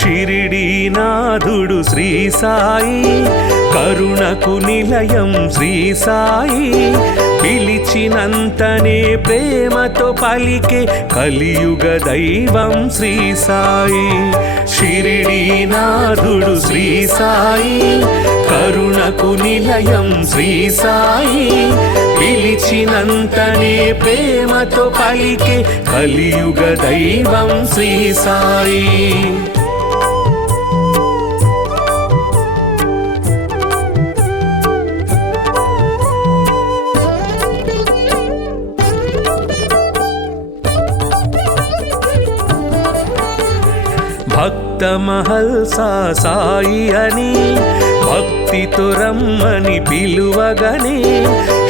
షిరిడీనాథుడు శ్రీ సాయి, కరుణకు నిలయం శ్రీ సాయి, పిలిచినంతనే ప్రేమతో పలికే కలియుగ దైవం శ్రీ సాయి. షిరిడీనాథుడు శ్రీ సాయి, కరుణకు నిలయం శ్రీ సాయి, పిలిచినంతనే ప్రేమతో పలికే కలియుగ దైవం శ్రీ సాయి. భక్త మహల్సా సాయి అని భక్తితో రమ్మని పిలువగనే,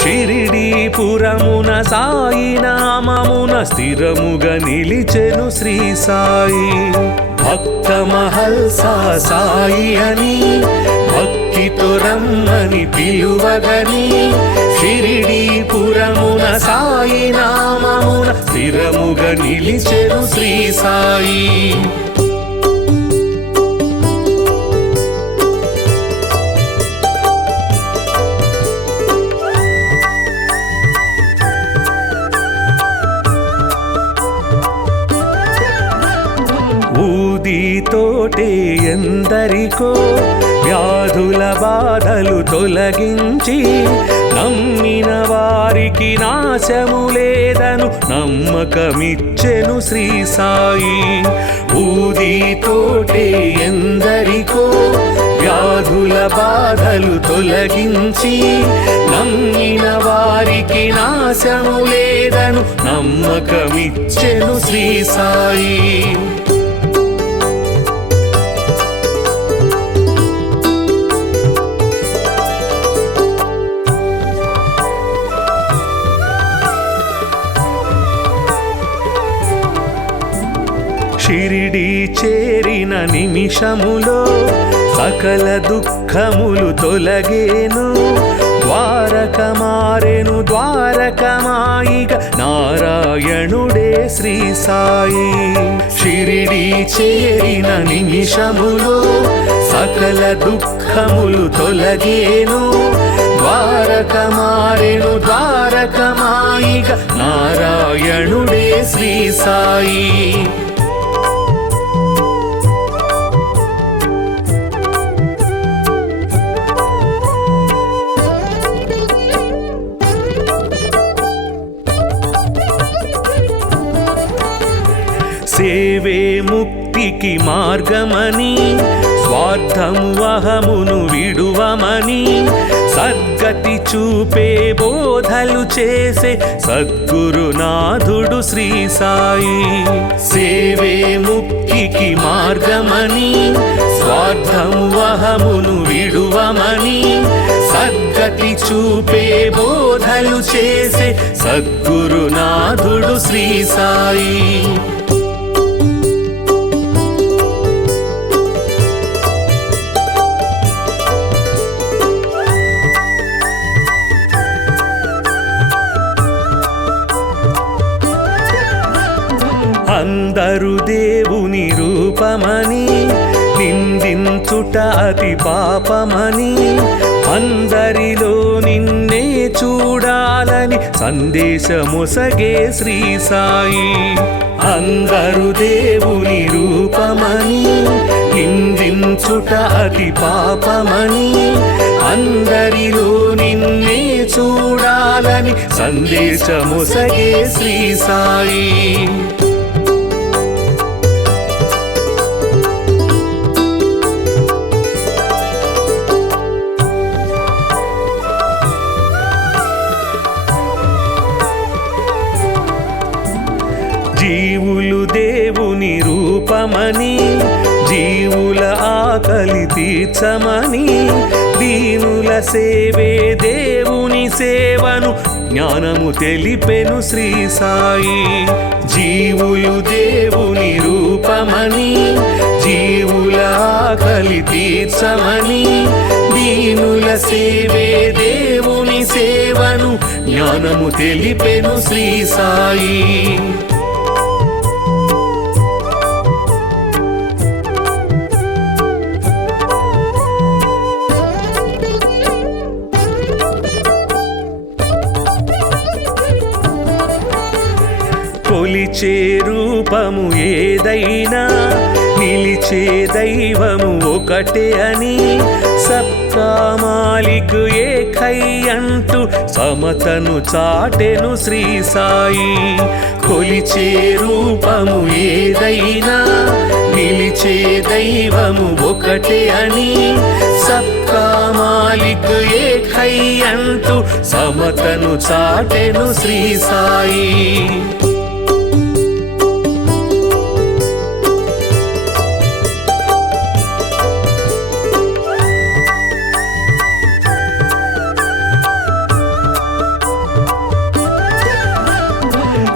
షిరిడీపురమున సాయి నామమున స్థిరముగా నిలిచెను శ్రీ సాయి. భక్త మహల్సా సాయి అని భక్తితో రమ్మని పిలువగనే, షిరిడీపురమున సాయి నామమున స్థిరముగా నిలిచెను శ్రీ సాయి. ఊదితోటే ఎందరికో వ్యాధుల బాధలు తొలగించి, నమ్మిన వారికి నాశము లేదను నమ్మకమిచ్చెను శ్రీ సాయి. ఊదితోటే ఎందరికో వ్యాధుల బాధలు తొలగించి, నమ్మిన వారికి నాశము లేదను నమ్మకమిచ్చెను శ్రీ సాయి. షిరిడీ చేరిన నిమిషములో సకల దుఃఖములు తొలగేను, ద్వారక మారెను ద్వారకమాయిగ నారాయణుడే శ్రీ సాయి. షిరిడీ చేరిన నిమిషములో సకల దుఃఖములు తొలగేను, ద్వారక మారెను ద్వారకమాయిగ నారాయణుడే శ్రీ సాయి. సేవే ముక్తికి మార్గమని, స్వార్థము అహమును విడువమని, సద్గతి చూపే బోధలు చేసే సద్గురునాథుడు శ్రీ సాయి. సేవే ముక్తికి మార్గమని, స్వార్థము అహమును విడువమని, సద్గతి చూపే బోధలు చేసే సద్గురునాథుడు శ్రీ సాయి. అందరు దేవుని రూపమని నిందించుట అతి పాపమని, అందరిలో నిన్నే చూడాలని సందేశమొసగే శ్రీ సాయి. అందరు దేవుని రూపమని నిందించుట అతి పాపమని, అందరిలో నిన్నే చూడాలని సందేశమొసగే శ్రీ సాయి. జీవులు దేవుని రూపమని, జీవుల ఆకలి తీర్చమని, దీనుల సేవే దేవుని సేవను జ్ఞానము తెలిపెను శ్రీ సాయి. జీవులు దేవుని రూపమని, జీవుల ఆకలి తీర్చమని, దీనుల సేవే దేవుని సేవను జ్ఞానము తెలిపెను శ్రీ సాయి. కొలిచే రూపము ఏదైనా నిలిచే దైవము ఒకటే అని, సబ్కా మాలిక్ ఏకై అంటూ సమతను చాటెను శ్రీ సాయి. కొలిచే రూపము ఏదైనా నిలిచే దైవము ఒకటే అని, సబ్కా మాలిక్ ఏకై అంటూ సమతను చాటెను శ్రీ సాయి.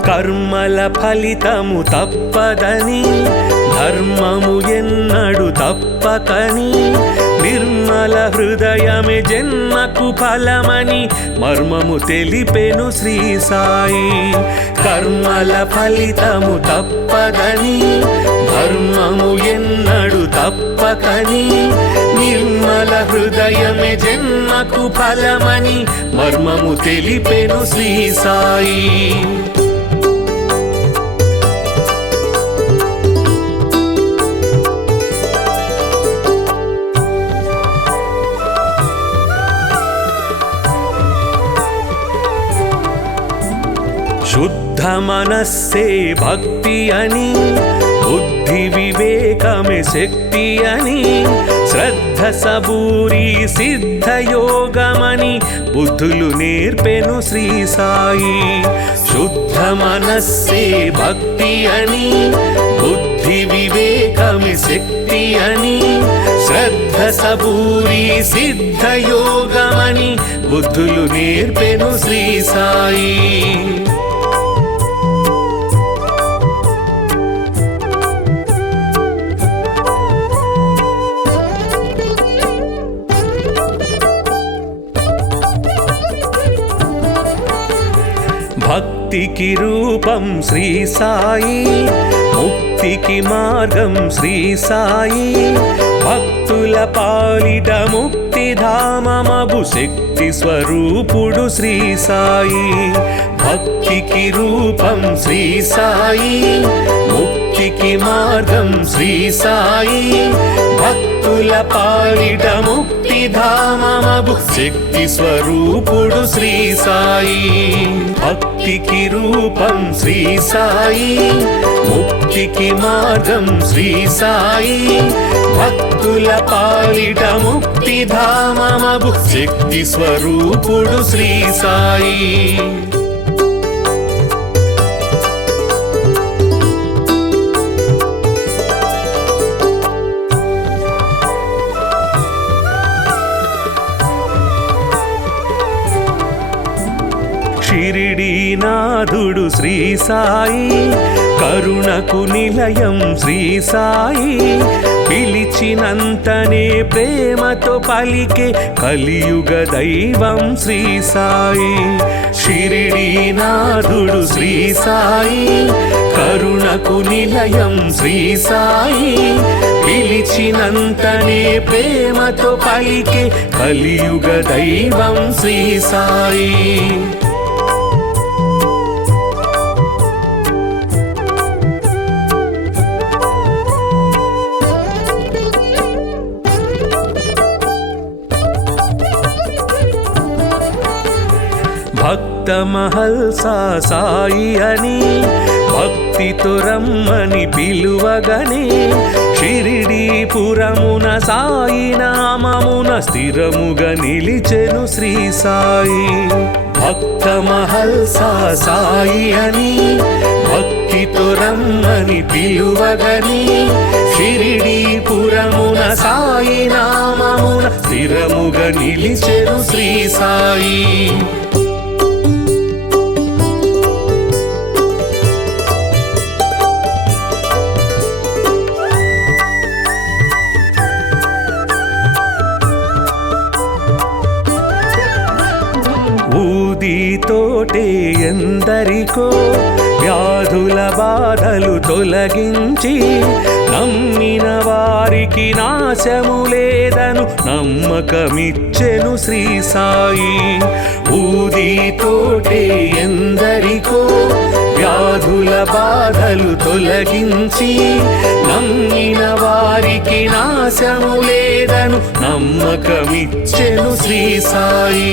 కర్మల ఫలితము తప్పదని, ధర్మము ఎన్నడు తప్పకని, నిర్మల హృదయమే జన్మకు ఫలమని మర్మము తెలిపెను శ్రీ సాయి. కర్మల ఫలితము తప్పదని, ధర్మము ఎన్నడు తప్పకని, నిర్మల హృదయమే జన్మకు ఫలమని మర్మము తెలిపెను శ్రీ సాయి. శుద్ధ మనస్సే భక్తి అని, బుద్ధి వివేకమే శక్తి అని, శ్రద్ధ సబూరి సిద్ధ యోగమని బుద్ధులు నేర్పెను శ్రీ సాయి. శుద్ధ మనస్సే భక్తి అని, బుద్ధి వివేకమే శక్తి అని, శ్రద్ధ సబూరి సిద్ధ యోగమని బుద్ధులు నేర్పెను శ్రీ సాయి. భక్తికి రూపం శ్రీ సాయి, ముక్తికి మార్గం శ్రీ సాయి, భక్తుల పాలిట ముక్తిధామమగు శక్తి స్వరూపుడు శ్రీ సాయి. భక్తికి రూపం శ్రీ సాయి, ముక్తికి మార్గం శ్రీ సాయి, భక్తుల పాలిట ముక్తిధామమగు శక్తి స్వరూపుడు శ్రీ సాయి. భక్తికి రూపం శ్రీ సాయి, ముక్తికి మార్గం శ్రీ సాయి, భక్తుల పాలిట ముక్తిధామమగు శక్తి స్వరూపుడు శ్రీ సాయి. షిరిడీనాథుడు శ్రీ సాయి, కరుణకు నిలయం శ్రీ సాయి, పిలిచినంతనే ప్రేమతో పలికే కలియుగ దైవం శ్రీ సాయి. షిరిడీనాథుడు శ్రీ సాయి, కరుణకు నిలయం శ్రీ సాయి, పిలిచినంతనే ప్రేమతో పలికే కలియుగ దైవం శ్రీ సాయి. భక్త మహల్సా సాయి అని భక్తితో రమ్మని పిలువగనే, షిరిడీపురమున సాయి నామమున స్థిరముగా నిలిచెను శ్రీ సాయి. భక్త మహల్సా సాయి అని భక్తితో రమ్మని పిలువగనే, షిరిడీపురమున సాయి నామమున నామమున స్థిరముగా నిలిచెను శ్రీ సాయి. ఊదితోటే ఎందరికో వ్యాధుల బాధలు తొలగించి నమ్మిన వారికి నాశము లేదను నమ్మకమిచ్చెను శ్రీ సాయి. ఊదితోటే ఎందరికో వ్యాధుల బాధలు తొలగించి నమ్మిన వారికి నాశము లేదను నమ్మకమిచ్చెను శ్రీ సాయి.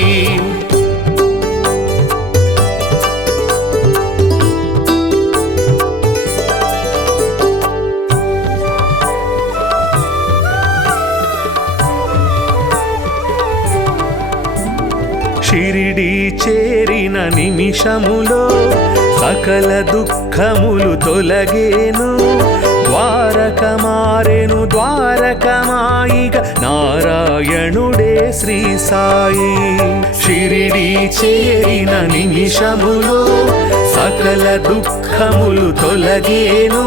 షిరిడి చేరిన నిమిషములో సకల దుఃఖములు తొలగేను. ద్వారక మారెను ద్వారకమాయిగ నారాయణుడే శ్రీ సాయి. షిరిడి చేరిన నిమిషములో సకల దుఃఖములు తొలగేను.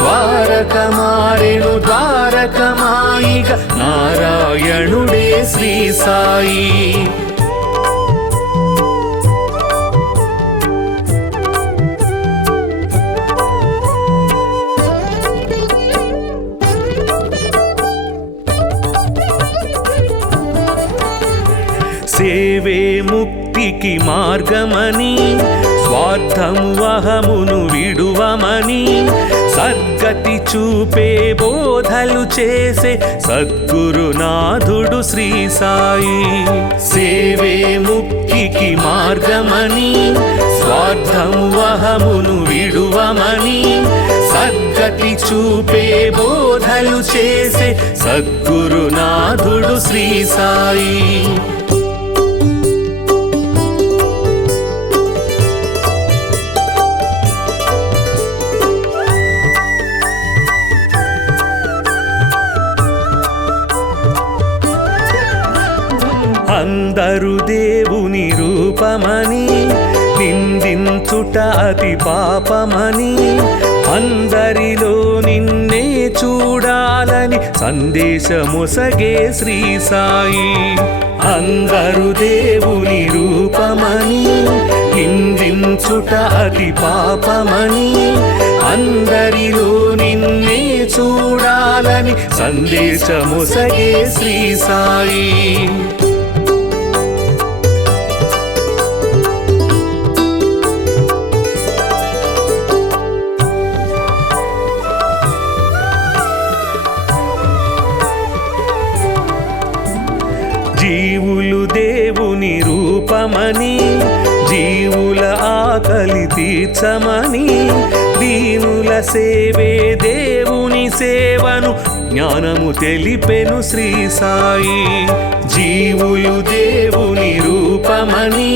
ద్వారక మారెను ద్వారకమాయిగ నారాయణుడే శ్రీ సాయి. సేవే ముక్తికి మార్గమని స్వార్థము అహమును విడువమని సద్గతి చూపే బోధలు చేసే సద్గురునాథుడు శ్రీ సాయి. సేవే ముక్తికి మార్గమని స్వార్థము అహమును విడువమని సద్గతి చూపే బోధలు చేసే సద్గురునాథుడు శ్రీ సాయి. అందరు దేవుని రూపమని నిందించుట అతి పాపమని అందరిలో నిన్నే చూడాలని సందేశమొసగే శ్రీ సాయి. అందరు దేవుని రూపమని నిందించుట అతి పాపమని అందరిలో నిన్నే చూడాలని సందేశమొసగే శ్రీ సాయి. జీవులు దేవుని రూపమని జీవుల ఆకలి తీర్చమని దీనుల సేవే దేవుని సేవను జ్ఞానము తెలిపెను శ్రీ సాయి. జీవులు దేవుని రూపమని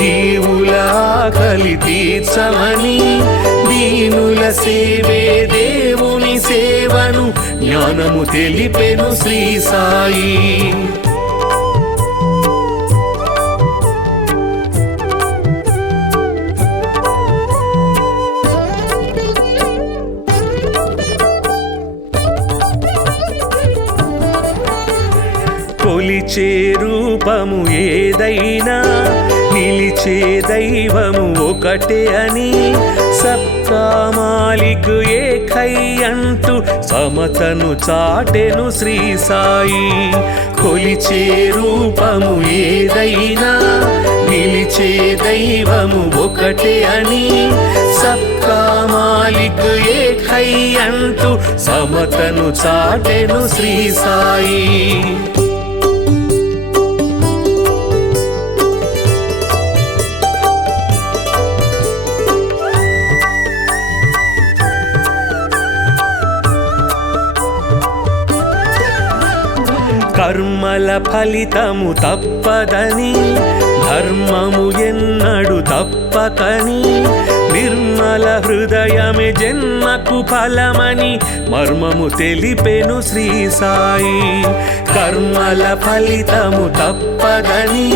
జీవుల ఆకలి తీర్చమని దీనుల సేవే దేవుని సేవను జ్ఞానము తెలిపెను శ్రీ సాయి. కొలిచే రూపము ఏదైనా నిలిచే దైవము ఒకటే అని సబ్కా మాలిక్ ఏకై అంటూ సమతను చాటెను శ్రీ సాయి. కొలిచే రూపము ఏదైనా నిలిచే దైవము ఒకటే అని సబ్కా మాలిక్ ఏకై అంటూ సమతను చాటెను శ్రీ సాయి. కర్మల ఫలితము తప్పదని ధర్మము ఎన్నడు తప్పకని నిర్మల హృదయమే జన్మకు ఫలమని మర్మము తెలిపెను శ్రీ సాయి. కర్మల ఫలితము తప్పదని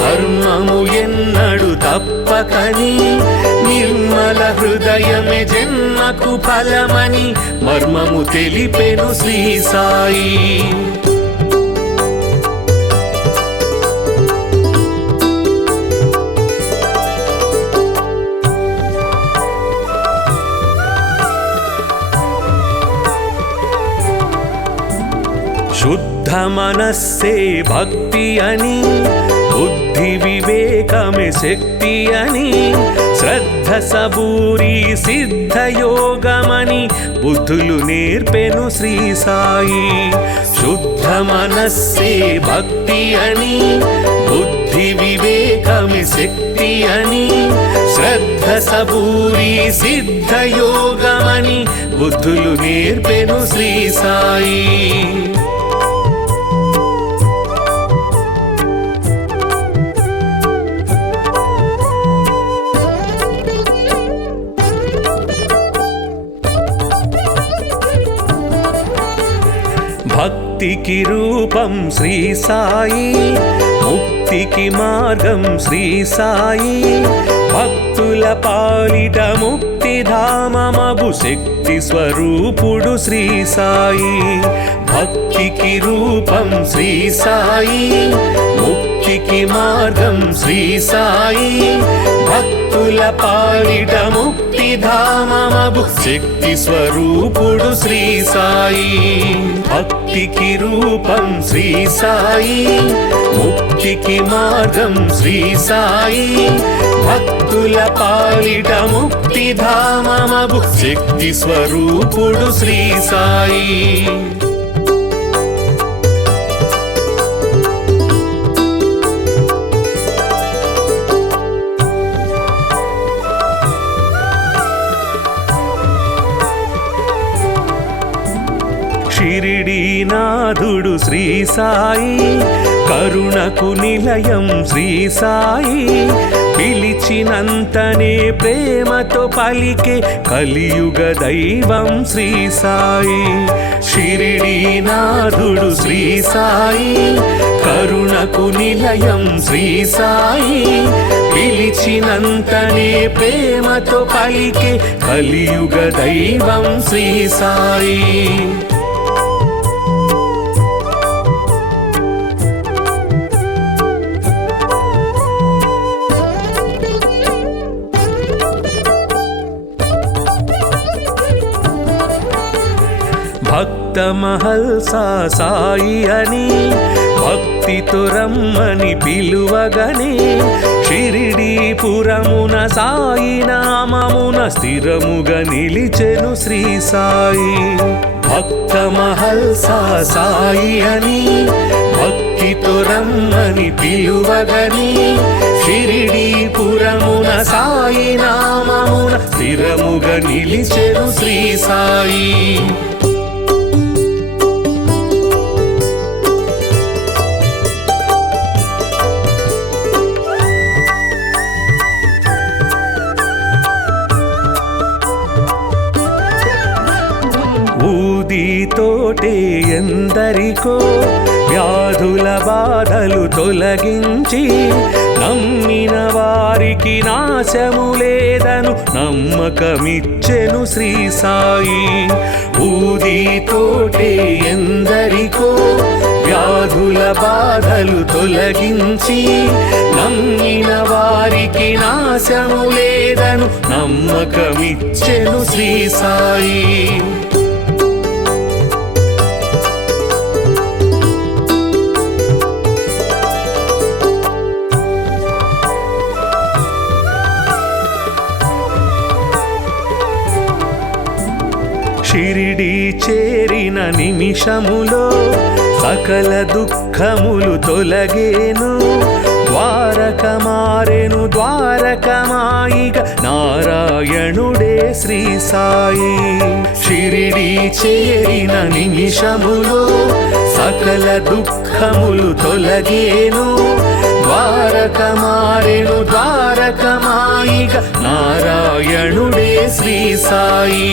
ధర్మము ఎన్నడు తప్పకని నిర్మల హృదయమే జన్మకు ఫలమని మర్మము తెలిపెను శ్రీ సాయి. శుద్ధ మనస్సే భక్తి అని బుద్ధి వివేకమే శక్తి అని శ్రద్ధ సబూరి సిద్ధయోగమని బుద్ధులు నేర్పెను శ్రీ సాయి. శుద్ధ మనస్సే భక్తి అని బుద్ధి వివేకమే శక్తి అని శ్రద్ధ సబూరి సిద్ధయోగమని బుద్ధులు నేర్పెను శ్రీ సాయి. భక్తికి రూపం శ్రీ సాయి, ముక్తికి మార్గం శ్రీ సాయి. భక్తుల పాలిట ముక్తిధామమగు శక్తి స్వరూపుడు శ్రీ సాయి. భక్తికి రూపం శ్రీ సాయి, ముక్తికి మార్గం శ్రీ సాయి. భక్తుల పాలిట ముక్తిధామమగు శక్తి స్వరూపుడు శ్రీ సాయి. భక్తికి రూపం శ్రీ సాయి, ముక్తికి మార్గం శ్రీ సాయి. భక్తుల పాలిట ముక్తిధామమగు శక్తి స్వరూపుడు శ్రీ సాయి. షిరిడీనాథుడు శ్రీ సాయి, కరుణకు నిలయం శ్రీ సాయి. పిలిచినంతనే ప్రేమతో పలికే కలియుగ దైవం శ్రీ సాయి. షిరిడీనాథుడు శ్రీ సాయి, కరుణకు నిలయం శ్రీ సాయి. పిలిచినంతనే ప్రేమతో పలికే కలియుగ దైవం శ్రీ సాయి. భక్త మహల్సా సాయి అని భక్తితో రమ్మని పిలువగనే షిరిడీపురమున సాయి నామమున స్థిరముగా నిలిచెను శ్రీ సాయి. భక్త మహల్సా సాయి అని భక్తితో రమ్మని పిలువగనే షిరిడీపురమున సాయి నామమున స్థిరముగా నిలిచెను శ్రీ సాయి. ఊదితోటే ఎందరికో వ్యాధుల బాధలు తొలగించి నమ్మిన వారికి నాశము లేదను నమ్మకమిచ్చెను శ్రీ సాయి. ఊదితోటే ఎందరికో వ్యాధుల బాధలు తొలగించి నమ్మిన వారికి నాశము లేదను నమ్మకమిచ్చెను శ్రీ సాయి. షిరిడీ చేరిన నిమిషములో సకల దుఃఖములు తొలగేను. ద్వారక మారెను ద్వారకమాయిగ నారాయణుడే శ్రీ సాయి. షిరిడీ చేరిన నిమిషములో సకల దుఃఖములు తొలగేను. ద్వారకమారెను ద్వారకమాయిగా నారాయణుడే శ్రీ సాయి.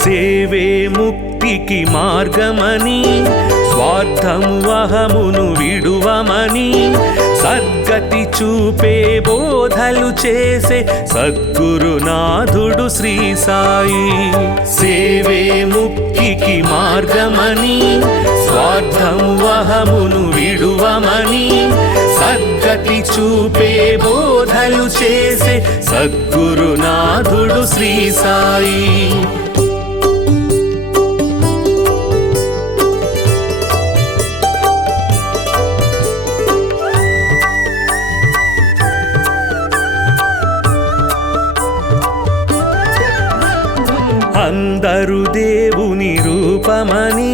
సేవే ముక్తికి మార్గమని స్వార్థము అహమును విడువమని సద్గతి చూపే బోధలు చేసే సద్గురునాథుడు శ్రీ సాయి. సేవే ముక్తికి మార్గమని స్వార్థము అహమును విడువమని సద్గతి చూపే బోధలు చేసే సద్గురునాథుడు శ్రీ సాయి. అందరు దేవుని రూపమని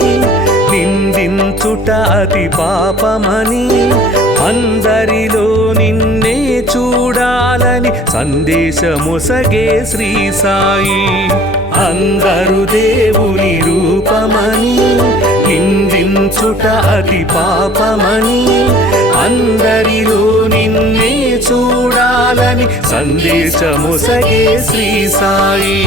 నిందించుట అతి పాపమని అందరిలో నిన్నే చూడాలని సందేశమొసగే శ్రీ సాయి. అందరు దేవుని రూపమని నిందించుట అతి పాపమని అందరిలో నిన్నే చూడాలని సందేశమొసగే శ్రీ సాయి.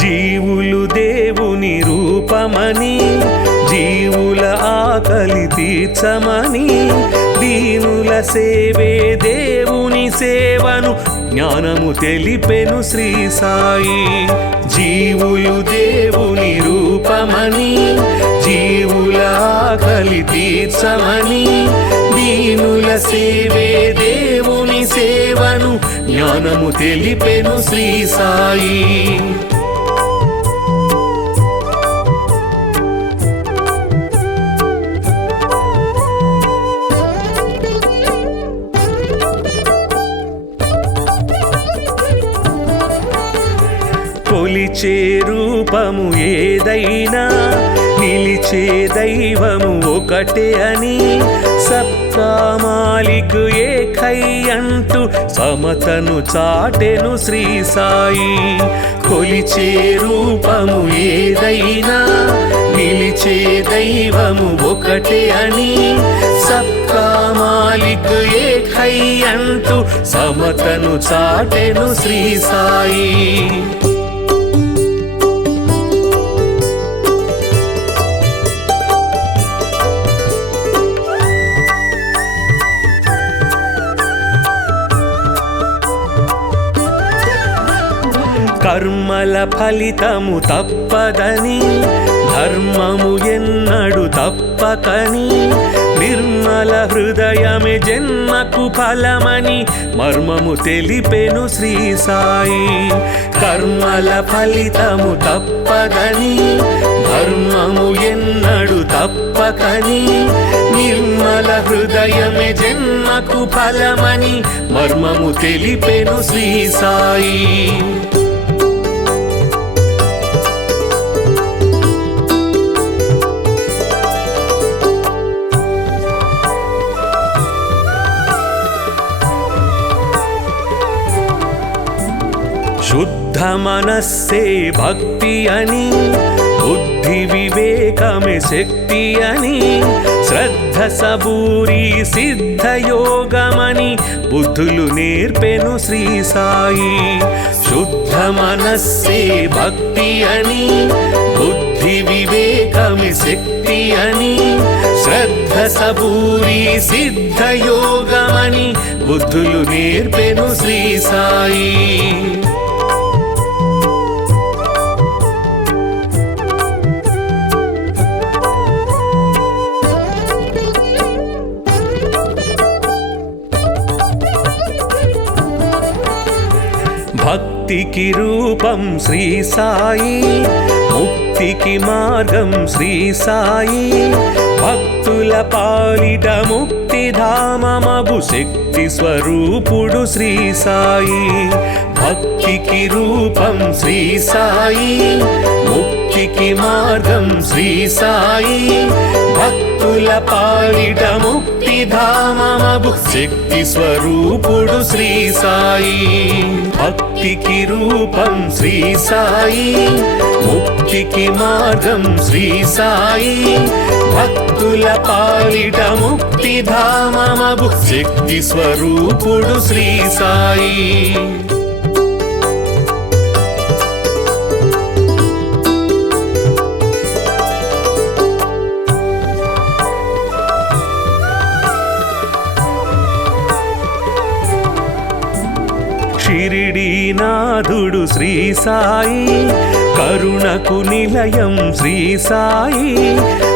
జీవులు దేవుని రూపమని జీవుల ఆకలి తీర్చమని దీనుల సేవే దేవుని సేవను జ్ఞానము తెలిపెను శ్రీ సాయి. జీవులు దేవుని రూపమని జీవుల ఆకలి తీర్చమని దీనుల సేవే దేవుని సేవను జ్ఞానము తెలిపెను శ్రీ సాయి. కొలిచే రూపము ఏదైనా నిలిచే దైవము ఒకటే అని సబ్కా మాలిక్ ఏకై అంటూ సమతను చాటెను శ్రీ సాయి. కొలిచే రూపము ఏదైనా నిలిచే దైవము ఒకటే అని సబ్కా మాలిక్ ఏకై అంటూ సమతను చాటెను శ్రీ సాయి. కర్మల ఫలితము తప్పదని ధర్మము ఎన్నడు తప్పకని నిర్మల హృదయమే జన్మకు ఫలమని మర్మము తెలిపెను శ్రీ సాయి. కర్మల ఫలితము తప్పదని ధర్మము ఎన్నడు తప్పకని నిర్మల హృదయమే జన్మకు ఫలమని మర్మము తెలిపెను శ్రీ సాయి. శుద్ధ మనస్సే భక్తి అని బుద్ధి వివేకమే శక్తి అని శ్రద్ధ సబూరి సిద్ధయోగమని బుద్ధులు నేర్పెను శ్రీ సాయి. శుద్ధ మనస్సే భక్తి అని బుద్ధి వివేకమే శక్తి అని శ్రద్ధ సబూరి సిద్ధయోగమని బుద్ధులు నేర్పెను శ్రీ సాయి. భక్తికి రూపం శ్రీ సాయి, ముక్తికి మార్గం శ్రీ సాయి, భక్తుల పాలిట ముక్తి ముక్తిధామమగు శక్తి స్వరూపుడు శ్రీ సాయి భక్తికి రూపం శ్రీ సాయి ముక్తికి మార్గం శ్రీ సాయి భక్తుల పాలిట ముక్తిధామమగు శక్తి స్వరూపుడు శ్రీ సాయి భక్తికి రూపం శ్రీ సాయి ముక్తికి మార్గం శ్రీ సాయి భక్తుల పాలిట ముక్తిధామమగు శక్తి స్వరూపుడు శ్రీ సాయి షిరిడీనాథుడు శ్రీ సాయి కరుణకు నిలయం శ్రీ సాయి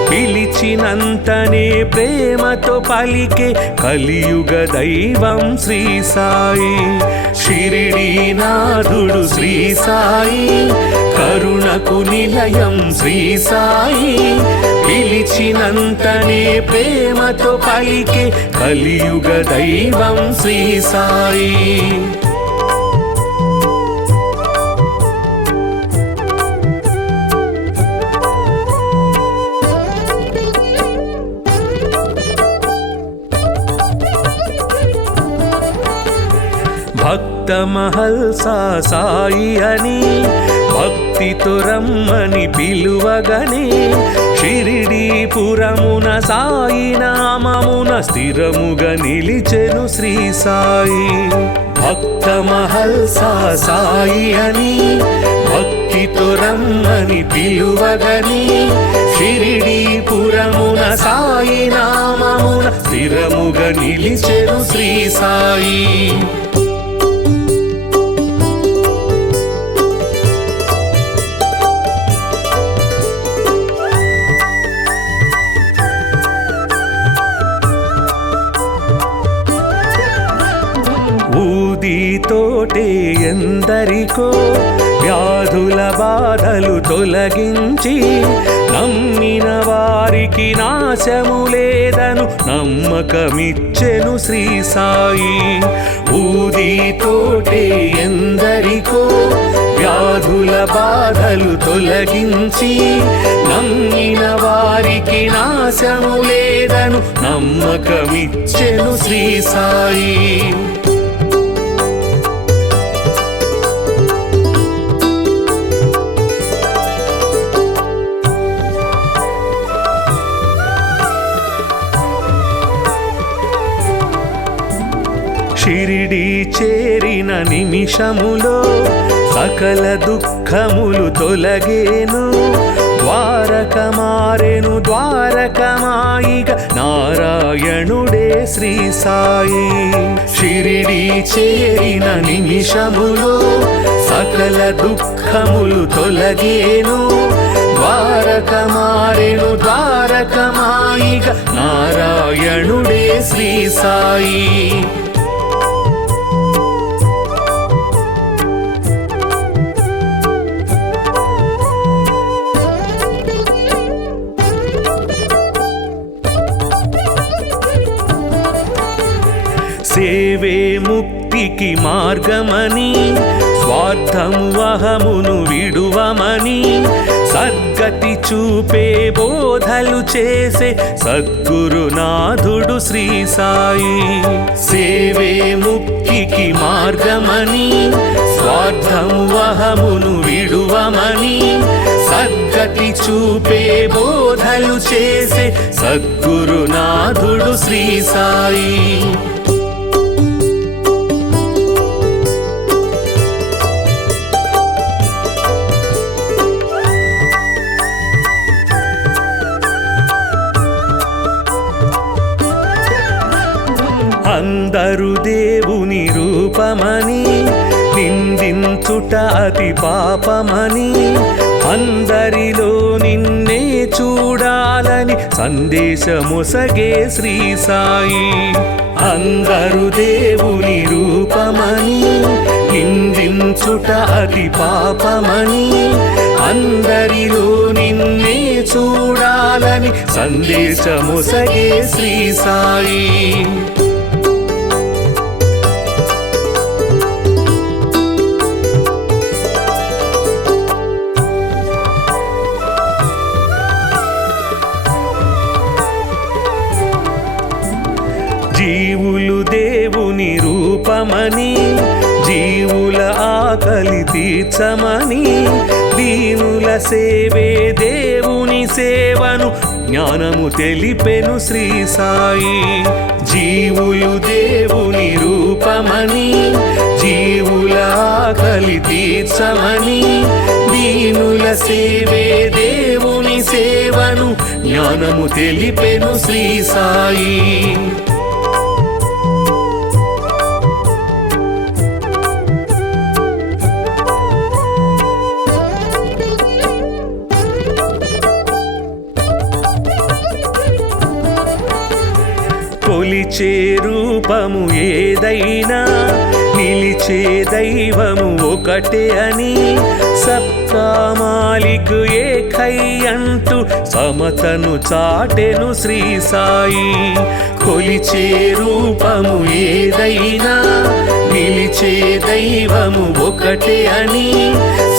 పిలిచినంతనే ప్రేమతో పలికే కలియుగ దైవం శ్రీ సాయి షిరిడీనాథుడు శ్రీ సాయి కరుణకు నిలయం శ్రీ సాయి పిలిచినంతనే ప్రేమతో పలికే కలియుగ దైవం శ్రీ సాయి భక్త మహల్సా సాయి అని భక్తితో రమ్మని పిలువగనే షిరిడీపురమున సాయి నామమున స్థిరముగా నిలిచెను శ్రీ సాయి భక్త మహల్సా సాయి అని భక్తితో రమ్మని పిలువగనే షిరిడీపురమున సాయి నామమున స్థిరముగా నిలిచెను శ్రీ సాయి ఊదితోటే ఎందరికో వ్యాధుల బాధలు తొలగించి నమ్మిన వారికి నాశము లేదను నమ్మకమిచ్చెను శ్రీ సాయి ఊదితోటే ఎందరికో వ్యాధుల బాధలు తొలగించి నమ్మిన వారికి నాశము లేదను నమ్మకమిచ్చెను శ్రీ సాయి షిరిడీ చేరిన నిమిషములో సకల దుఃఖములు తొలగేను ద్వారక మారెను ద్వారకమాయిగ నారాయణుడే శ్రీ సాయి షిరిడీ చేరిన నిమిషములో సకల దుఃఖములు తొలగేను ద్వారక మారెను ద్వారకమాయిగ నారాయణుడే శ్రీ సాయి సేవే ముక్తికి మార్గమని స్వార్థము అహమును విడువమని సద్గతి చూపే బోధలు చేసే సద్గురునాథుడు శ్రీ సాయి సేవే ముక్తికి మార్గమని స్వార్థము అహమును విడువమని సద్గతి చూపే బోధలు చేసే సద్గురునాథుడు శ్రీ సాయి అందరు దేవుని రూపమని నిందించుట అతి పాపమని అందరిలో నిన్నే చూడాలని సందేశమొసగే శ్రీ సాయి అందరు దేవుని రూపమని నిందించుట అతి పాపమని అందరిలో నిన్నే చూడాలని చాలని సందేశమొసగే శ్రీ సాయి. జీవులు దేవుని రూపమని, జీవుల ఆకలి తీర్చమని, దీనుల సేవే దేవుని సేవను జ్ఞానము తెలిపెను శ్రీ సాయి. జీవులు దేవుని రూపమని, జీవుల ఆకలి తీర్చమని, దీనుల సేవే దేవుని సేవను జ్ఞానము తెలిపెను శ్రీ సాయి. కొలిచే రూపము ఏదైనా, నిలిచే దైవము ఒకటే అని, సబ్కా మాలిక్ ఏకై అంటూ సమతను చాటెను శ్రీ సాయి. కొలిచే రూపము ఏదైనా, నిలిచే దైవము ఒకటే అని,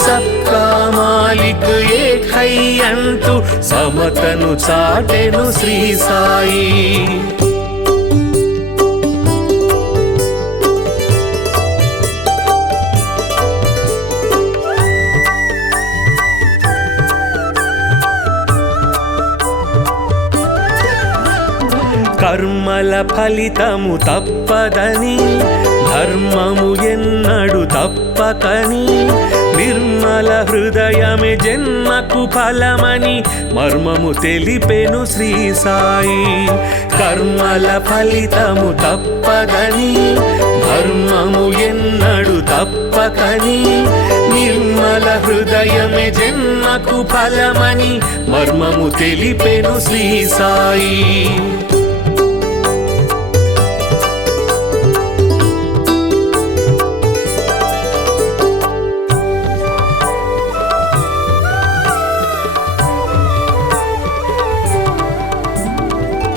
సబ్కా మాలిక్ ఏకై అంటూ సమతను చాటెను శ్రీ సాయి. కర్మల ఫలితము తప్పదని, ధర్మము ఎన్నడు తప్పకని, నిర్మల హృదయమే జన్మకు ఫలమని మర్మము తెలిపెను శ్రీ సాయి. కర్మల ఫలితము తప్పదని, ధర్మము ఎన్నడు తప్పకని, నిర్మల హృదయమే జన్మకు ఫలమని మర్మము తెలిపెను శ్రీ సాయి.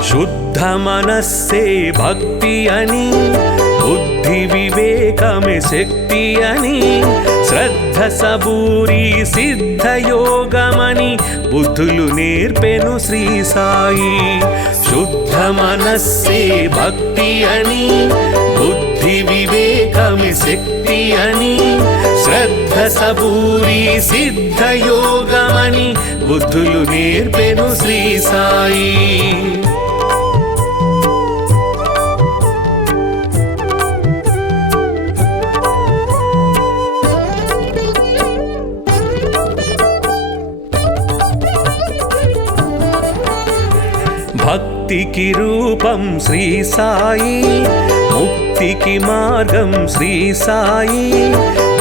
శుద్ధ మనస్సే భక్తి అని, బుద్ధి వివేకమే శక్తి అని, శ్రద్ధ సబూరి సిద్ధయోగమని బుద్ధులు నేర్పెను శ్రీ సాయి. శుద్ధ మనస్సే భక్తి అని, బుద్ధి వివేకమే శక్తి అని, శ్రద్ధ సబూరి సిద్ధయోగమని బుద్ధులు నేర్పెను శ్రీ సాయి. భక్తికి రూపం శ్రీ సాయి, ముక్తికి మార్గం శ్రీ సాయి,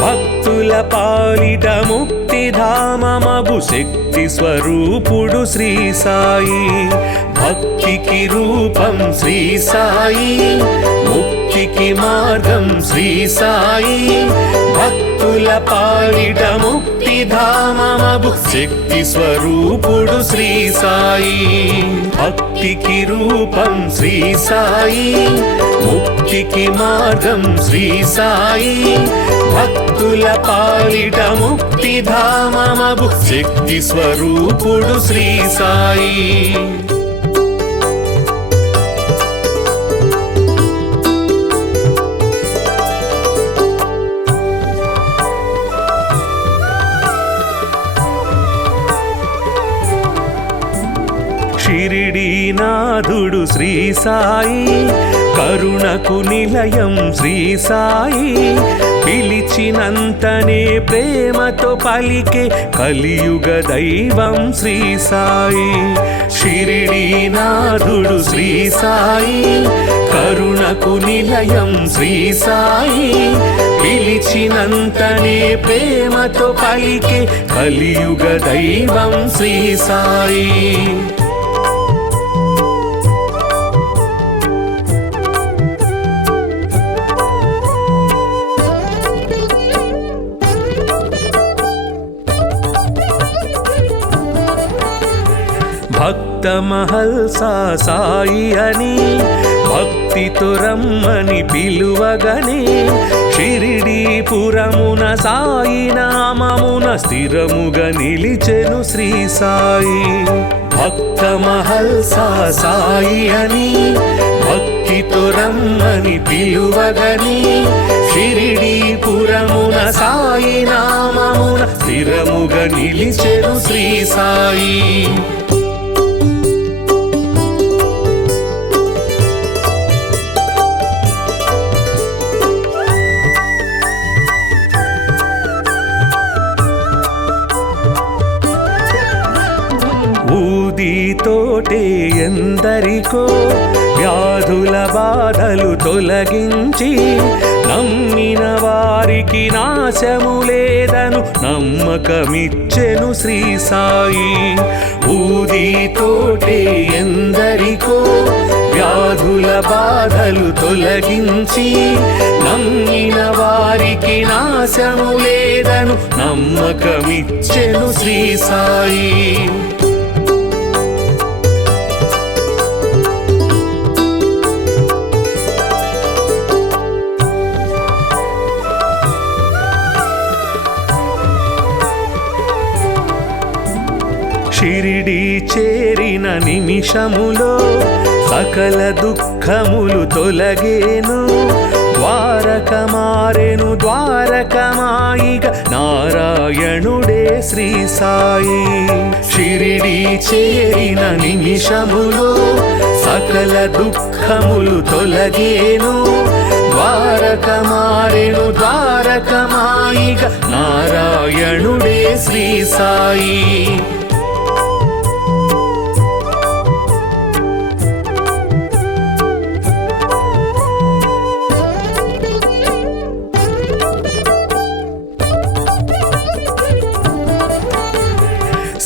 భక్తుల పాలిట ముక్తిధామమగు శక్తి స్వరూపుడు శ్రీ సాయి. భక్తికి రూపం శ్రీ సాయి, ముక్తికి మార్గం శ్రీ సాయి, భక్తుల పాలిట ముక్తిధామమగు శక్తి స్వరూపుడు శ్రీ సాయి. భక్తికి రూపం శ్రీ సాయి, ముక్తికి మార్గం శ్రీ సాయి, భక్తుల పాలిట ముక్తిధామమగు శక్తి స్వరూపుడు శ్రీ సాయి. షిరిడీనాథుడు శ్రీ సాయి, కరుణకు నిలయం శ్రీ సాయి, పిలిచినంతనే ప్రేమతో పలికే కలియుగ దైవం శ్రీ సాయి. షిరిడీనాథుడు శ్రీ సాయి, కరుణకు నిలయం శ్రీ సాయి, పిలిచినంతనే ప్రేమతో పలికే కలియుగ దైవం శ్రీ సాయి. భక్త మహల్సా సాయి అని భక్తితో రమ్మని పిలువగనే షిరిడీపురమున సాయి నామమున స్థిరముగా నిలిచెను శ్రీ సాయి. భక్త మహల్సా సాయి అని భక్తితో రమ్మని పిలువగని షిరిడీపురమున సాయి నామమున స్థిరముగా నిలిచెను శ్రీ సాయి. ఊదితోటే ఎందరికో వ్యాధుల బాధలు తొలగించి నమ్మిన వారికి నాశము లేదను నమ్మకమిచ్చెను శ్రీ సాయి. ఊదితోటే ఎందరికో వ్యాధుల బాధలు తొలగించి నమ్మిన వారికి నాశము లేదను నమ్మకమిచ్చెను శ్రీ సాయి. షిరిడి చేరిన నిమిషములో సకల దుఃఖములు తొలగేను. ద్వారక మారెను ద్వారకమాయిగ నారాయణుడే శ్రీ సాయి. షిరిడి చేరిన నిమిషములో సకల దుఃఖములు తొలగేను. ద్వారక మారెను ద్వారకమాయిగ నారాయణుడే శ్రీ సాయి.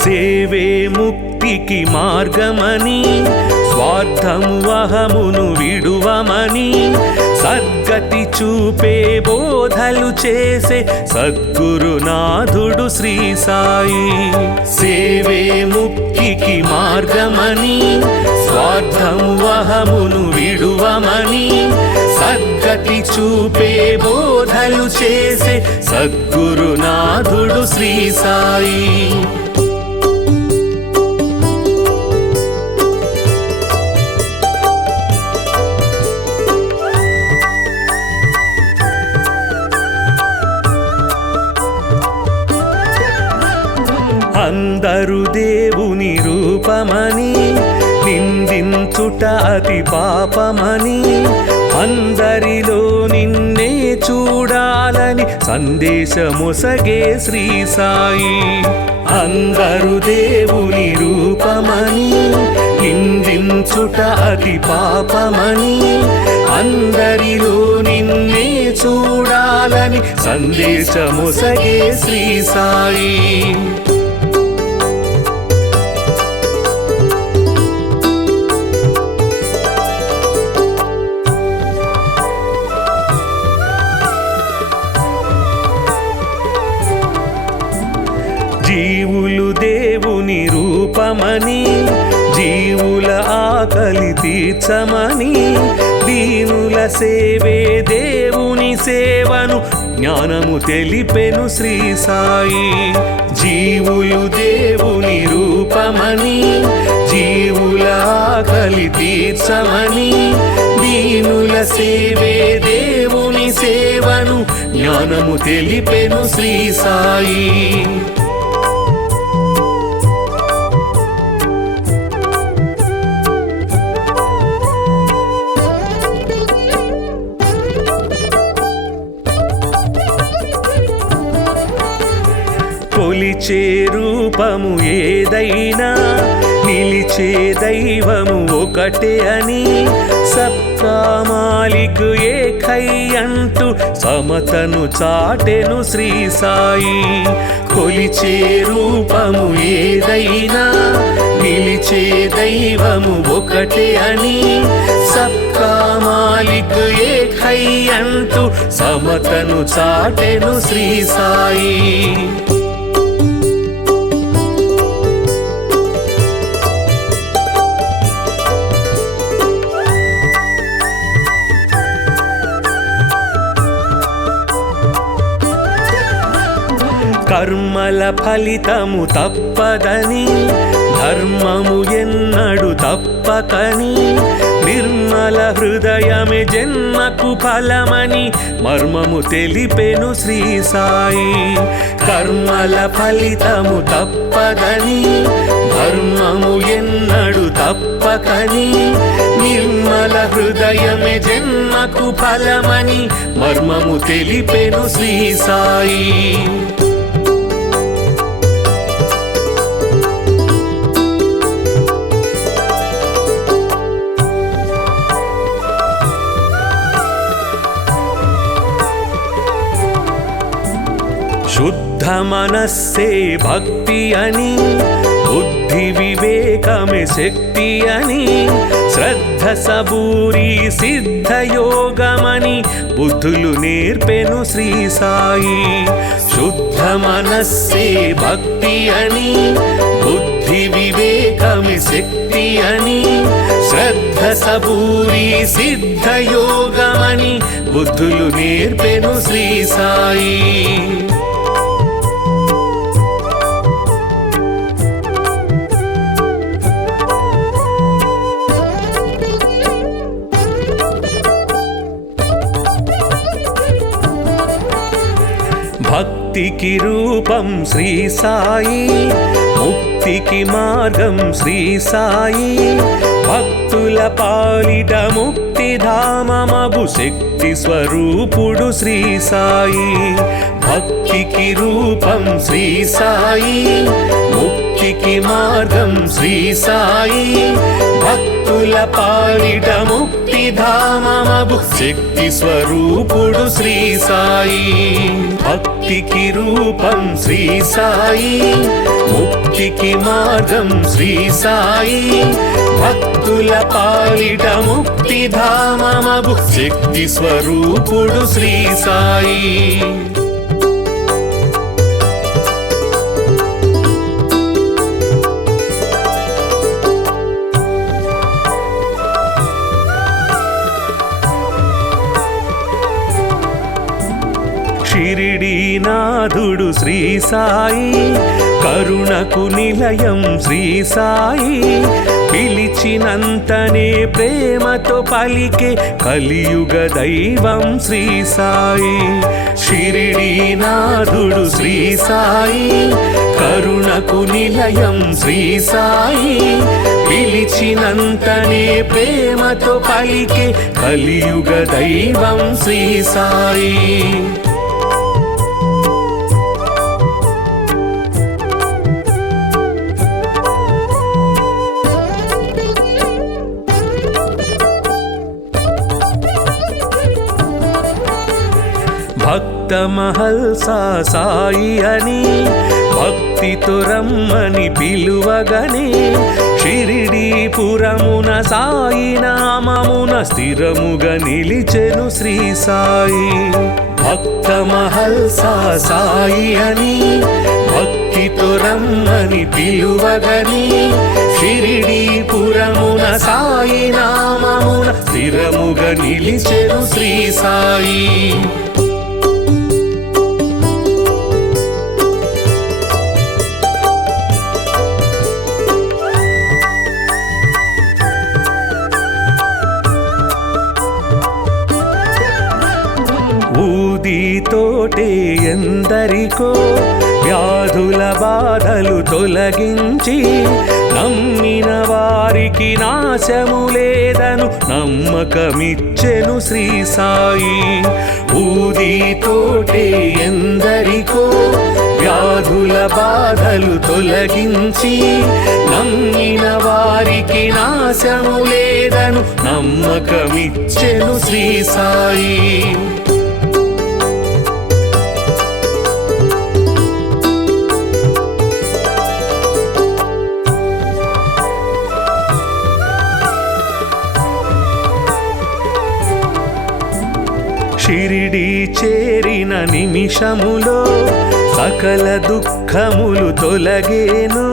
సేవే ముక్తికి మార్గమని స్వార్థము అహమును విడువమని సద్గతి చూపే బోధలు చేసే సద్గురునాథుడు శ్రీ సాయి. సేవే ముక్తికి మార్గమని స్వార్థము అహమును విడువమని సద్గతి చూపే బోధలు చేసే సద్గురునాథుడు శ్రీ సాయి. అందరు దేవుని రూపమని నిందించుట అతి పాపమని అందరిలో నిన్నే చూడాలని సందేశమొసగే శ్రీ సాయి. అందరు దేవుని రూపమని నిందించుట అతి పాపమని అందరిలో నిన్నే చూడాలని సందేశమొసగే శ్రీ సాయి. జీవులు దేవుని రూపమని జీవుల ఆకలి తీర్చమని దీనుల సేవే దేవుని సేవను జ్ఞానము తెలిపెను శ్రీ సాయి. జీవులు దేవుని రూపమని జీవుల ఆకలి తీర్చమని దీనుల సేవే దేవుని సేవను జ్ఞానము తెలిపెను శ్రీ సాయి. కొలిచే రూపము ఏదైనా నిలిచే దైవము ఒకటే అని సబ్కా మాలిక్ ఏకై అంటూ సమతను చాటెను శ్రీ సాయి. కొలిచే రూపము ఏదైనా నిలిచే దైవము ఒకటే అని సబ్కా మాలిక్ ఏకై అంటూ సమతను చాటెను శ్రీ సాయి. కర్మల ఫలితము తప్పదని ధర్మము ఎన్నడు తప్పకని నిర్మల హృదయమే జన్మకు ఫలమని మర్మము తెలిపెను శ్రీ సాయి. కర్మల ఫలితము తప్పదని ధర్మము ఎన్నడు తప్పకని నిర్మల హృదయమే జన్మకు ఫలమని మర్మము తెలిపెను శ్రీ సాయి. శుద్ధ మనస్సే భక్తి అని బుద్ధి వివేకమే శక్తి అని శ్రద్ధ సబూరి సిద్ధ యోగమని బుద్ధులు నేర్పెను శ్రీ సాయి. శుద్ధ మనస్సే భక్తి అని బుద్ధి వివేకమే శక్తి అని శ్రద్ధ సబూరి సిద్ధ యోగమని బుద్ధులు నేర్పెను శ్రీ సాయి. భక్తికి రూపం శ్రీ సాయి, ముక్తికి మార్గం శ్రీ సాయి. భక్తుల పాలిట ముక్తిధామమగు శక్తి స్వరూపుడు శ్రీ సాయి. భక్తికి రూపం శ్రీ సాయి, ముక్తికి మార్గం శ్రీ సాయి. భక్తుల పాలిట ముక్తిధామమగు శక్తి స్వరూపుడు శ్రీ సాయి. భక్తికి రూపం శ్రీ సాయి, ముక్తికి మార్గం శ్రీ సాయి. భక్తుల పాలిట ముక్తిధామమగు శక్తి స్వరూపుడు శ్రీ సాయి. షిరిడీనాథుడు శ్రీ సాయి, కరుణకు నిలయం శ్రీ సాయి. పిలిచినంతనే ప్రేమతో పలికే కలియుగ దైవం శ్రీ సాయి. షిరిడీనాథుడు శ్రీ సాయి, కరుణకు నిలయం శ్రీ సాయి. పిలిచినంతనే ప్రేమతో పలికే కలియుగ దైవం శ్రీ సాయి. భక్త మహల్సా సాయి అని భక్తితో రమ్మని పిలువగనే షిరిడీపురమున సాయి నామమున స్థిరముగా నిలిచెను శ్రీ సాయి. భక్త మహల్సా సాయి అని భక్తితో రమ్మని పిలువగనే షిరిడీపురమున సాయి నామమున స్థిరముగా నిలిచెను శ్రీ సాయి. ఊదితోటే ఎందరికో వ్యాధుల బాధలు తొలగించి నమ్మిన వారికి నాశము లేదను నమ్మకమిచ్చెను శ్రీ సాయి. ఊదితోటే ఎందరికో వ్యాధుల బాధలు తొలగించి నమ్మిన వారికి నాశము లేదను నమ్మకమిచ్చెను శ్రీ సాయి. షిరిడీ చేరిన నిమిషములో సకల దుఃఖములు తొలగేను.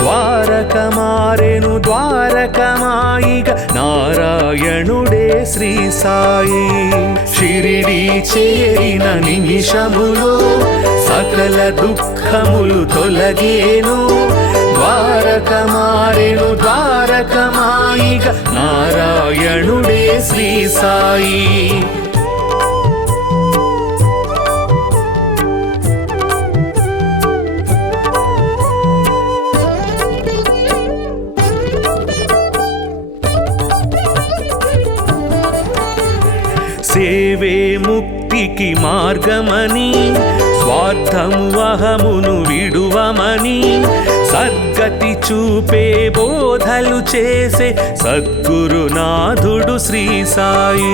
ద్వారక మారెను ద్వారకమాయిగ నారాయణ నారాయణుడే శ్రీ సాయి. షిరిడి చేరిన నిమిషములో సకల దుఃఖములు తొలగేను, ద్వారక మారెను ద్వారకమాయిగ నారాయణుడే శ్రీ సాయి. సేవే ముక్తికి మార్గమని, స్వార్థము అహమును విడువమని, సద్గతి చూపే బోధలు చేసే సద్గురునాథుడు శ్రీ సాయి.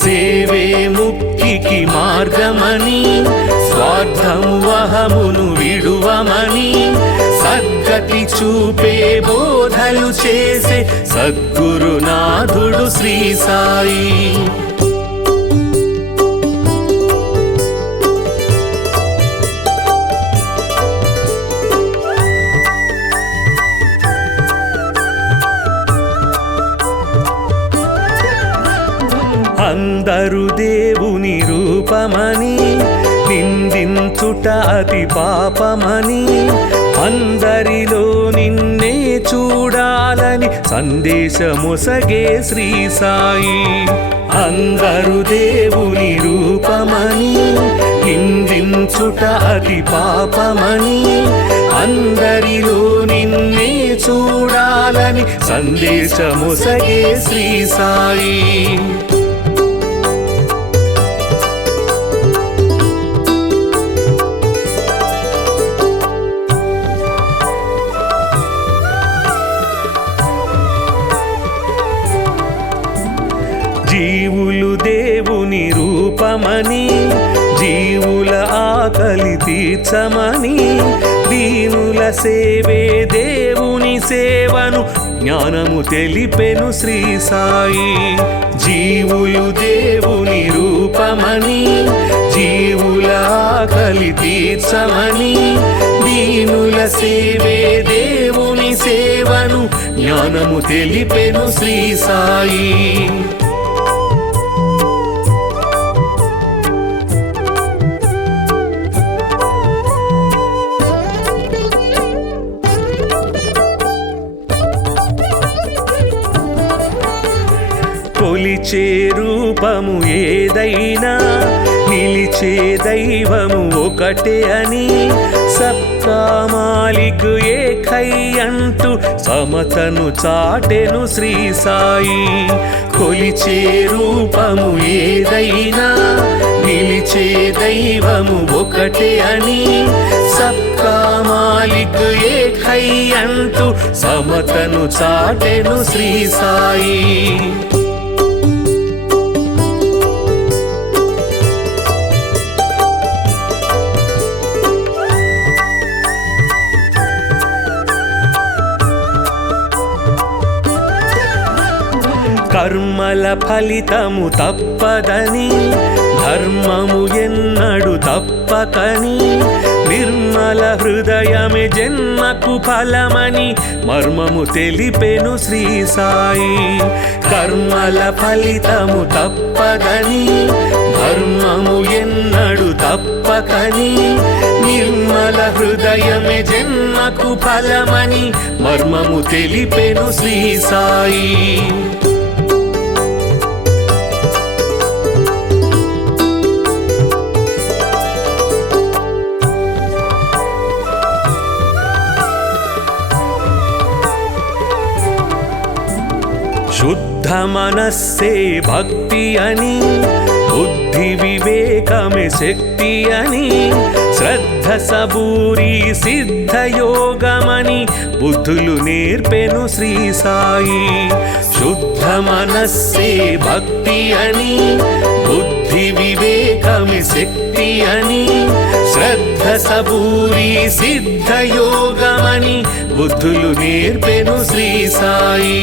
సేవే ముక్తికి మార్గమని, స్వార్థము అహమును విడువమని, సద్గతి చూపే బోధలు చేసే సద్గురునాథుడు శ్రీ సాయి. అందరు దేవుని రూపమని నిందించుట అతి పాపమని, అందరిలో నిన్నే చూడాలని సందేశమొసగే శ్రీ సాయి. అందరు దేవుని రూపమని నిందించుట అతి పాపమని, అందరిలో నిన్నే చూడాలని సందేశమొసగే శ్రీ సాయి. జీవులు దేవుని రూపమని, జీవుల ఆకలి తీర్చమని, దీనుల సేవే దేవుని సేవను జ్ఞానము తెలిపెను శ్రీ సాయి. జీవులు దేవుని రూపమని, జీవుల ఆకలి తీర్చమని, దీనుల సేవే దేవుని సేవను జ్ఞానము తెలిపెను శ్రీ సాయి. కొలిచే రూపము ఏదైనా నిలిచే దైవము ఒకటే అని, సబ్కా మాలిక్ ఏకై అంటూ సమతను చాటెను శ్రీ సాయి. కొలిచే రూపము ఏదైనా నిలిచే దైవము ఒకటే అని, సబ్కా మాలిక్ ఏకై అంటూ సమతను చాటెను శ్రీ సాయి. కర్మల ఫలితము తప్పదని, ధర్మము ఎన్నడు తప్పకని, నిర్మల హృదయమే జన్మకు ఫలమని మర్మము తెలిపెను శ్రీ సాయి. కర్మల ఫలితము తప్పదని, ధర్మము ఎన్నడు తప్పకని, నిర్మల హృదయమే జన్మకు ఫలమని మర్మము తెలిపెను శ్రీ సాయి. శుద్ధ మనస్సే భక్తి అని, బుద్ధి వివేకమే శక్తి అని, శ్రద్ధ సబూరి సిద్ధ యోగమని బుద్ధులు నేర్పెను శ్రీ సాయి. శుద్ధ మనస్సే భక్తి అని, బుద్ధి వివేకమే శక్తి అని, శ్రద్ధ సబూరి సిద్ధ యోగమని బుద్ధులు నేర్పెను శ్రీ సాయి.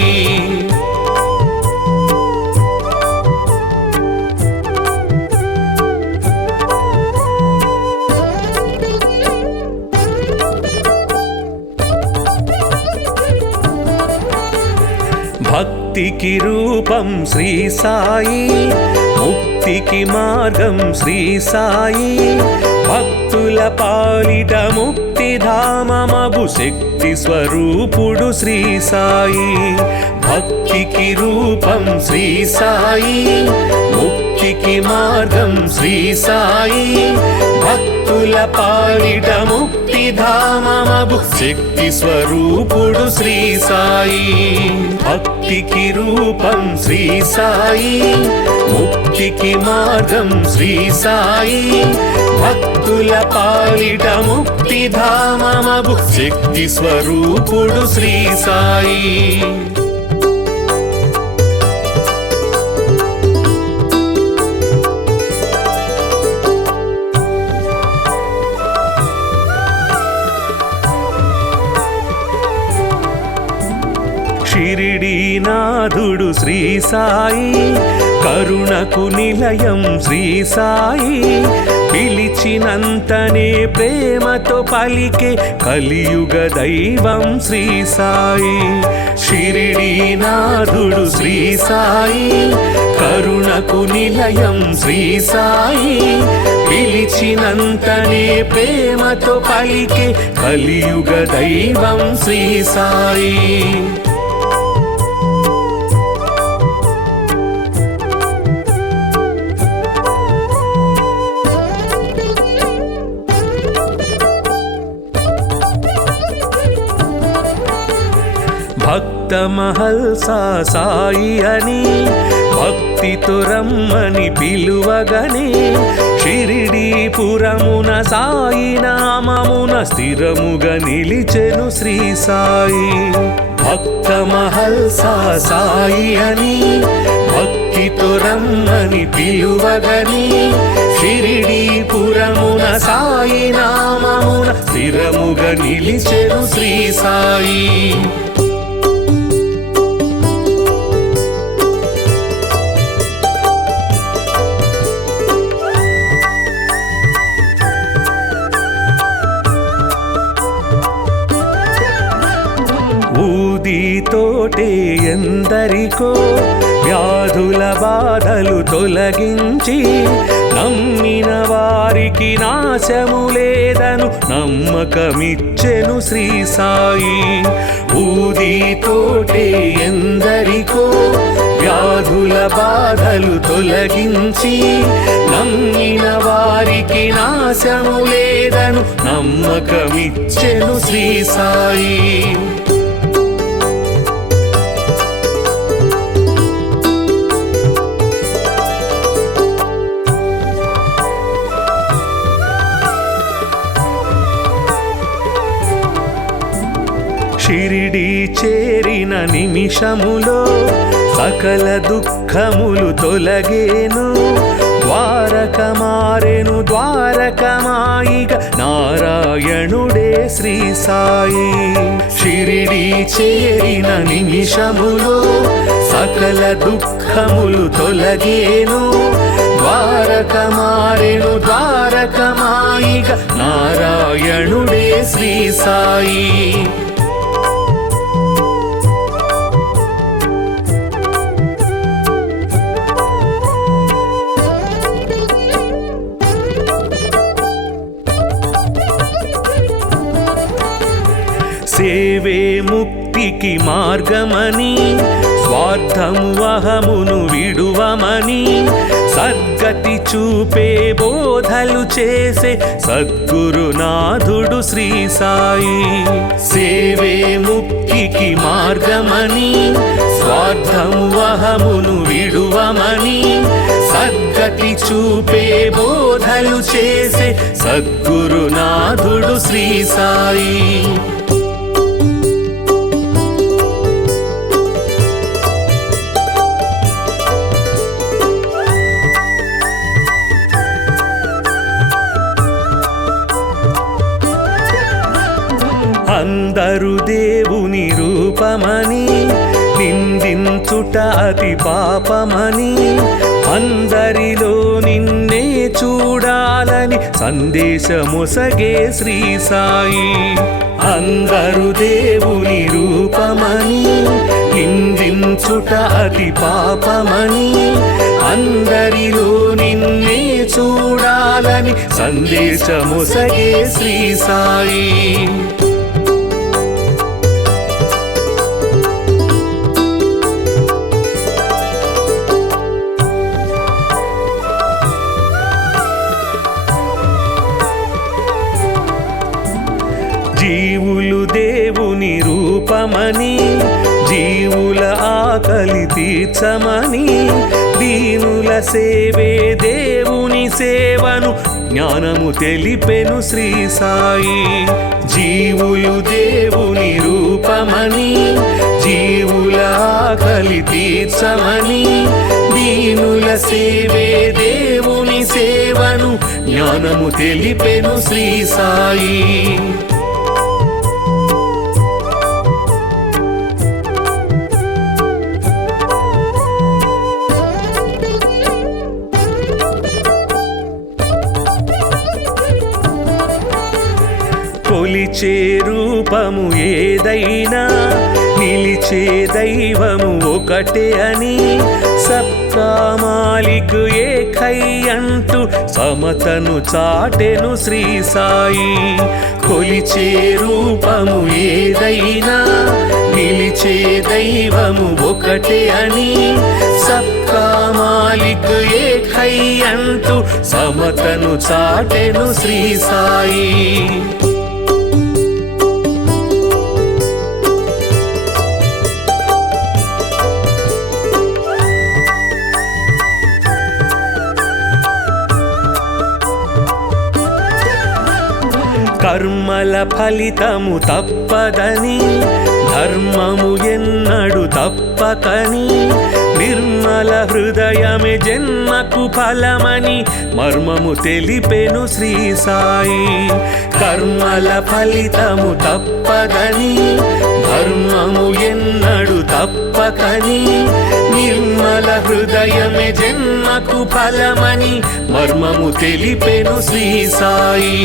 భక్తికి రూపం శ్రీ సాయి, ముక్తికి మార్గం శ్రీ సాయి, భక్తుల పాలిట ముక్తిధామమగు శక్తి స్వరూపుడు శ్రీ సాయి. భక్తికి రూపం శ్రీ సాయి, ముక్తికి మార్గం శ్రీ సాయి, భక్తుల పాలిట ముక్తిధామమగు శక్తి స్వరూపుడు శ్రీ సాయి. భక్తికి రూపం శ్రీ సాయి, ముక్తికి మార్గం శ్రీ సాయి, భక్తుల పాలిట ముక్తిధామమగు శక్తి స్వరూపుడు శ్రీ సాయి. షిరిడీనాథుడు శ్రీ సాయి, కరుణకు నిలయం శ్రీ సాయి, పిలిచినంతనే ప్రేమతో పలికే కలియుగ దైవం శ్రీ సాయి. షిరిడీనాథుడు శ్రీ సాయి, కరుణకు నిలయం శ్రీ సాయి, పిలిచినంతనే ప్రేమతో పలికే కలియుగ దైవం శ్రీ సాయి. భక్త మహల్సా సాయి అని భక్తితో రమ్మని పిలువగనే, షిరిడీపురమున సాయి నామమున స్థిరముగా నిలిచెను శ్రీ సాయి. భక్త మహల్సా సాయి అని భక్తితో రమ్మని పిలువగనే, షిరిడీపురమున సాయి నామమున స్థిరముగా నిలిచెను శ్రీ సాయి. ఊదితోటే ఎందరికో వ్యాధుల బాధలు తొలగించి, నమ్మిన వారికి నాశము లేదను నమ్మకమిచ్చెను శ్రీ సాయి. ఊదితోటే ఎందరికో వ్యాధుల బాధలు తొలగించి, నమ్మిన వారికి నాశము లేదను నమ్మకమిచ్చెను శ్రీ సాయి. షిరిడీ చేరిన నిమిషములో సకల దుఃఖములు తొలగేను, ద్వారక మారెను ద్వారకమాయిగ నారాయణుడే శ్రీ సాయి. షిరిడీ చేరిన నిమిషములో సకల దుఃఖములు తొలగేను, ద్వారక మారెను ద్వారకమాయిగ నారాయణుడే శ్రీ సాయి. సేవే ముక్తికి మార్గమని, స్వార్థము అహమును విడువమని, సద్గతి చూపే బోధలు చేసే సద్గురునాథుడు శ్రీ సాయి. సేవే ముక్తికి మార్గమని, స్వార్థము అహమును విడువమని, సద్గతి చూపే బోధలు చేసే సద్గురునాథుడు శ్రీ సాయి. అందరు దేవుని రూపమని నిందించుట అతి పాపమని, అందరిలో నిన్నే చూడాలని సందేశమొసగే శ్రీ సాయి. అందరు దేవుని రూపమని నిందించుట అతి పాపమని, అందరిలో నిన్నే చూడాలని సందేశమొసగే శ్రీ సాయి. జీవులు దేవుని రూపమని, జీవుల ఆకలి తీర్చమని, దీనుల సేవే దేవుని సేవను జ్ఞానము తెలిపెను శ్రీ సాయి. జీవులు దేవుని రూపమని, జీవుల ఆకలి తీర్చమని, దీనుల సేవే దేవుని సేవను జ్ఞానము తెలిపెను శ్రీ సాయి. కొలిచే రూపము ఏదైనా నిలిచే దైవము ఒకటే అని, సబ్కా మాలిక్ ఏకై అంటూ సమతను చాటెను శ్రీ సాయి. కొలిచే రూపము ఏదైనా నిలిచే దైవము ఒకటే అని, సబ్కా మాలిక్ ఏకై అంటూ సమతను చాటెను శ్రీ సాయి. కర్మల ఫలితము తప్పదని, ధర్మము ఎన్నడు తప్పకని, నిర్మల హృదయమే జన్మకు ఫలమని మర్మము తెలిపెను శ్రీ సాయి. కర్మల ఫలితము తప్పదని, ధర్మము ఎన్నడు తప్పకని, నిర్మల హృదయమే జన్మకు ఫలమని మర్మము తెలిపెను శ్రీ సాయి.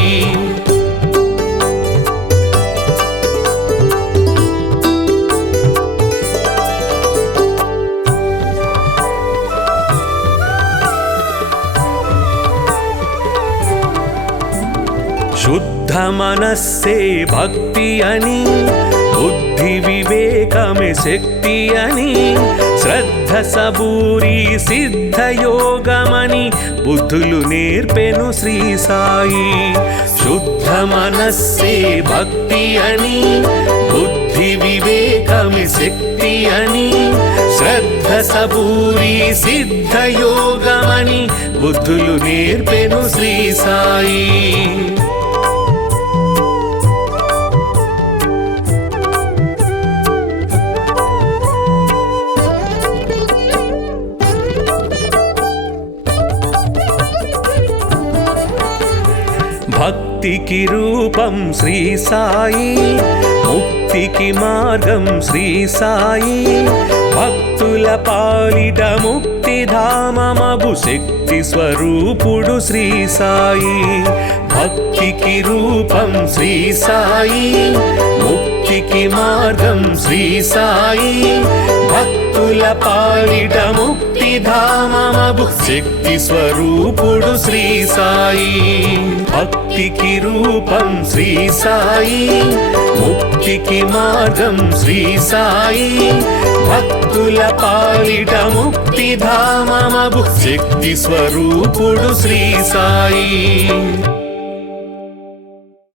శుద్ధ మనస్సే భక్తి అని, బుద్ధి వివేకమే శక్తి అని, శ్రద్ధ సబూరి సిద్ధయోగమని బుద్ధులు నేర్పెను శ్రీ సాయి. శుద్ధ మనస్సే భక్తి అని, బుద్ధి వివేకమే శక్తి అని, శ్రద్ధ సబూరి సిద్ధయోగమని బుద్ధులు నేర్పెను శ్రీ సాయి. భక్తికి రూపం శ్రీ సాయి, ముక్తికి మార్గం శ్రీ సాయి, భక్తుల పాలిట ముక్తిధామమగు శక్తి స్వరూపుడు శ్రీ సాయి. భక్తికి రూపం శ్రీ సాయి, ముక్తికి మార్గం శ్రీ సాయి, భక్తుల పాలిట ముక్తిధామమగు శక్తి స్వరూపుడు శ్రీ సాయి. భక్తికి రూపం శ్రీ సాయి, ముక్తికి మార్గం శ్రీ సాయి, భక్తుల పాలిట ముక్తిధామమగు శక్తి స్వరూపుడు శ్రీ సాయి.